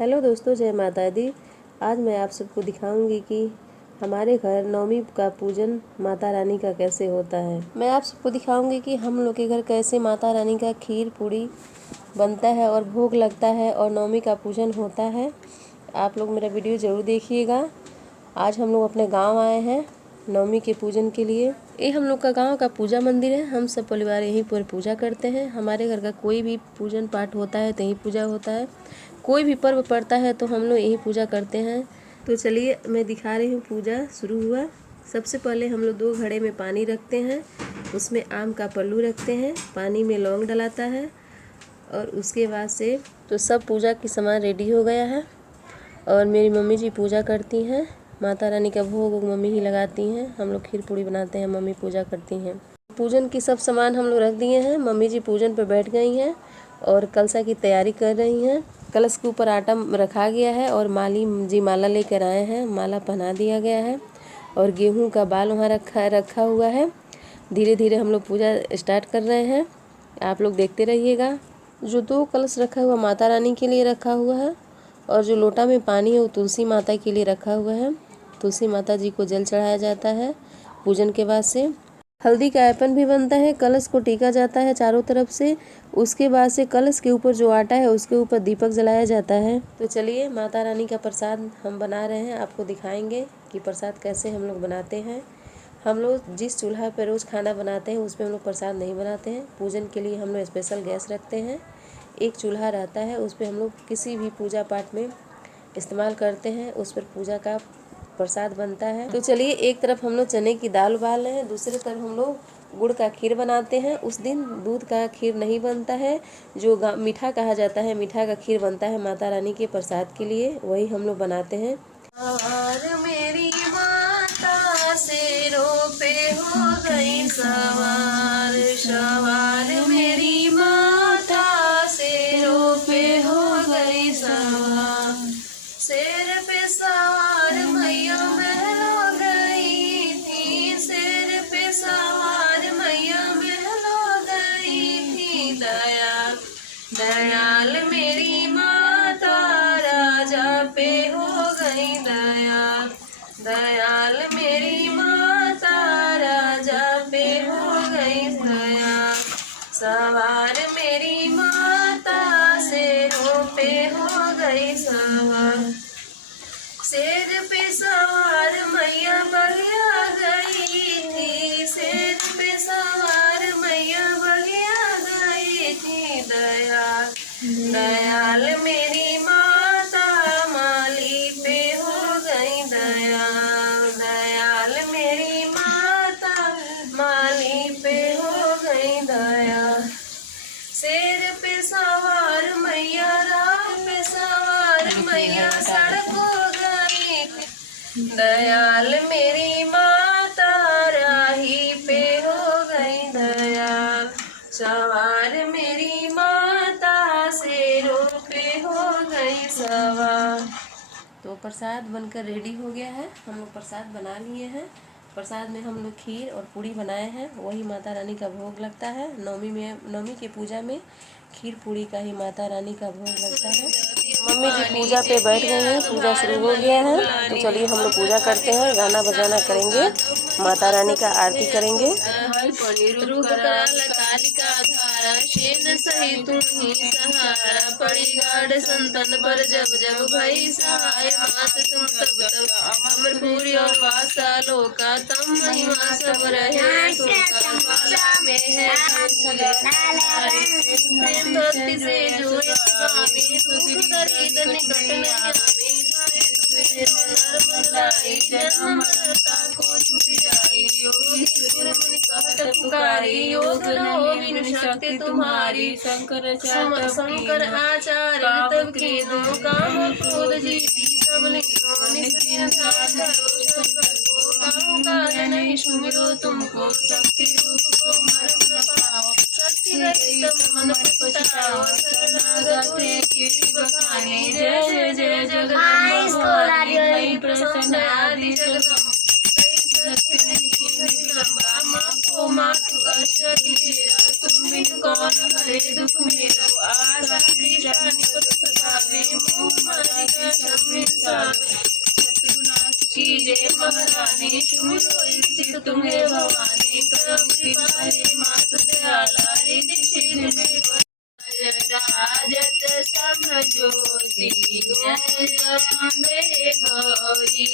Hello दोस्तों, जय माता दी। आज मैं आप सबको दिखाऊंगी कि हमारे घर नवमी का पूजन माता रानी का कैसे होता है। मैं आप सबको दिखाऊंगी कि हम लोग के घर कैसे माता रानी का खीर पूड़ी बनता है और भोग लगता है और नवमी का पूजन होता है। आप लोग मेरा वीडियो ज़रूर देखिएगा। आज हम लोग अपने गांव आए हैं नवमी के पूजन के लिए। ये हम लोग का गांव का पूजा मंदिर है। हम सब परिवार यहीं पर पूजा करते हैं। हमारे घर का कोई भी पूजन पाठ होता है तो यहीं पूजा होता है। कोई भी पर्व पड़ता है तो हम लोग यही पूजा करते हैं। तो चलिए मैं दिखा रही हूँ। पूजा शुरू हुआ। सबसे पहले हम लोग 2 घड़े में पानी रखते हैं, उसमें आम का पल्लू रखते हैं, पानी में लौंग डलाता है और उसके बाद से तो सब पूजा की सामान रेडी हो गया है। और मेरी मम्मी जी पूजा करती हैं। माता रानी का भोग मम्मी ही लगाती हैं। हम लोग खीर पूड़ी बनाते हैं, मम्मी पूजा करती हैं। पूजन की सब सामान हम लोग रख दिए हैं। मम्मी जी पूजन पर बैठ गई हैं और कलशा की तैयारी कर रही हैं। कलश के ऊपर आटा रखा गया है और माली जी माला लेकर आए हैं। माला पहना दिया गया है और गेहूं का बाल वहाँ रखा हुआ है। धीरे धीरे हम लोग पूजा स्टार्ट कर रहे हैं। आप लोग देखते रहिएगा। जो 2 कलश रखा हुआ माता रानी के लिए रखा हुआ है और जो लोटा में पानी है वो तुलसी माता के लिए रखा हुआ है। तुलसी माता जी को जल चढ़ाया जाता है। पूजन के बाद से हल्दी का ऐपन भी बनता है। कलश को टीका जाता है चारों तरफ से। उसके बाद से कलश के ऊपर जो आटा है उसके ऊपर दीपक जलाया जाता है। तो चलिए माता रानी का प्रसाद हम बना रहे हैं। आपको दिखाएंगे कि प्रसाद कैसे हम लोग बनाते हैं। हम लोग जिस चूल्हा पर रोज़ खाना बनाते हैं उस पर हम लोग प्रसाद नहीं बनाते हैं। पूजन के लिए हम लोग स्पेशल गैस रखते हैं। एक चूल्हा रहता है, उस पर हम लोग किसी भी पूजा पाठ में इस्तेमाल करते हैं। उस पर पूजा का प्रसाद बनता है। तो चलिए, एक तरफ हम लोग चने की दाल उबाल रहे हैं, दूसरी तरफ हम लोग गुड़ का खीर बनाते हैं। उस दिन दूध का खीर नहीं बनता है, जो मीठा कहा जाता है, मीठा का खीर बनता है माता रानी के प्रसाद के लिए। वही हम लोग बनाते हैं। और मेरी माता शेरों पे हो गई सवार, सवार मेरी माता शेरों पे हो गई सवार। शेर पे सवार मैया महल हो गई थी, शेर पे सवार मैया महल हो गई थी। दयाल दयाल मेरी माता राजा पे हो गई दयाल, दयाल मेरी माता राजा पे हो गई दयाल। सवार मेरी माता शेरों पे हो गई सवार। शेर पे सवार मैया बगिया गई थी, शेर पे सवार मैया बगिया गई थी। दयाल दयाल मेरी माता माली पे हो गई दयाल, दयाल मेरी माता माली पे हो गई दयाल। शेर पे सवार मैया राह पे सवार मैया सड़क हो गई। दयाल मेरी माता राही पे हो गई दयाल। सवार मेरी माता शेरों पे हो गई सवार। तो प्रसाद बनकर रेडी हो गया है। हम लोग प्रसाद बना लिए हैं। प्रसाद में हम लोग खीर और पूड़ी बनाए हैं। वही माता रानी का भोग लगता है। नवमी की पूजा में खीर पूड़ी का ही माता रानी का भोग लगता है। मम्मी जी पूजा पे बैठ गए हैं। पूजा शुरू हो गया है। तो चलिए हम लोग पूजा करते हैं। गाना बजाना करेंगे, माता रानी का आरती करेंगे। पड़ी गाढ़ संतन पर जब जब भई सहाय, मात तुम तब तब अमरपुरी और वासा लोका, तम महिमा सब रहे सोका में है। प्रेम भक्ति से जो स्वामी दुख दरिद निकट नहीं आवे, जन्म मरता को छूट जाए। योगी सुर मुनि कहत पुकारी, योग न हो बिनु शक्ति तुम्हारी। शंकर आचार्य तब के दो काम क्रोध जीती सब निस्किन कार्य नहीं सुमिरो तुमको, शक्ति रूप को मरम न पाओ। शक्ति रहित मन पछताओ, शरणागत कीर्ति बखानी। जय जय जय जगदम्बा प्रसन्न आदि जगदम्बा। शक्ति नहीं कीन्ही विलंबा, माँ मातु अष्टति तेरा, तुम बिन कौन हरे दुख मेरा। आशा निकट सदावे, मोह माया भवानी सुमिरो इच्छित तुम्हें भवानी करो कृपा हे मात दयाला रिद्धि सिद्धि में राजत समझोती जय जय अम्बे गौरी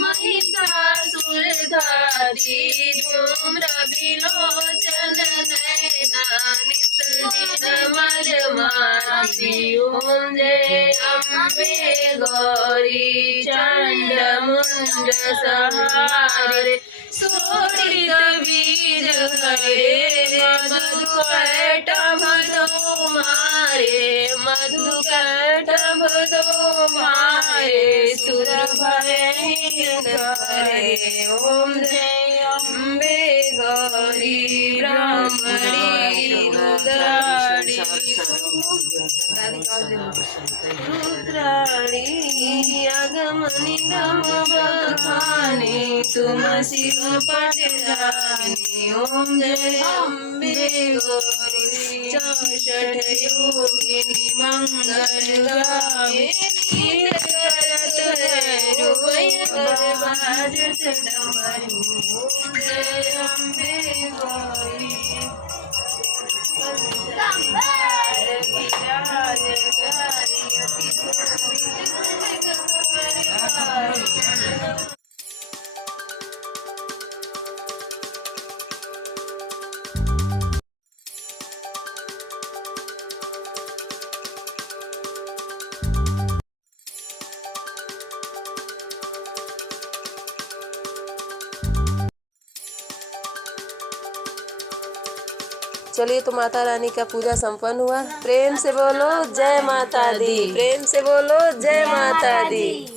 महिषासुर धारी धूम्र विलोचन नैना निस्दिन मरमाती ओम जय अम्बे गौरी चंड मुंड संहारे शोणित बीज हरे मधुकैटभ दो मारे मधुकैटभ दो मारे सुर भय करे ओम जय अम्बे गौरी ब्रह्मणी रुद्राणी रुद्राणी अगम निगम बखानी तुम शिव पटरानी ओम जय अम्बे गौरी 64 योगिनी मंगल गायिनी करत है बाजत डमरू ओम जय अम्बे गौरी चलिए, तो माता रानी का पूजा संपन्न हुआ। प्रेम से बोलो जय माता दी, प्रेम से बोलो जय माता दी।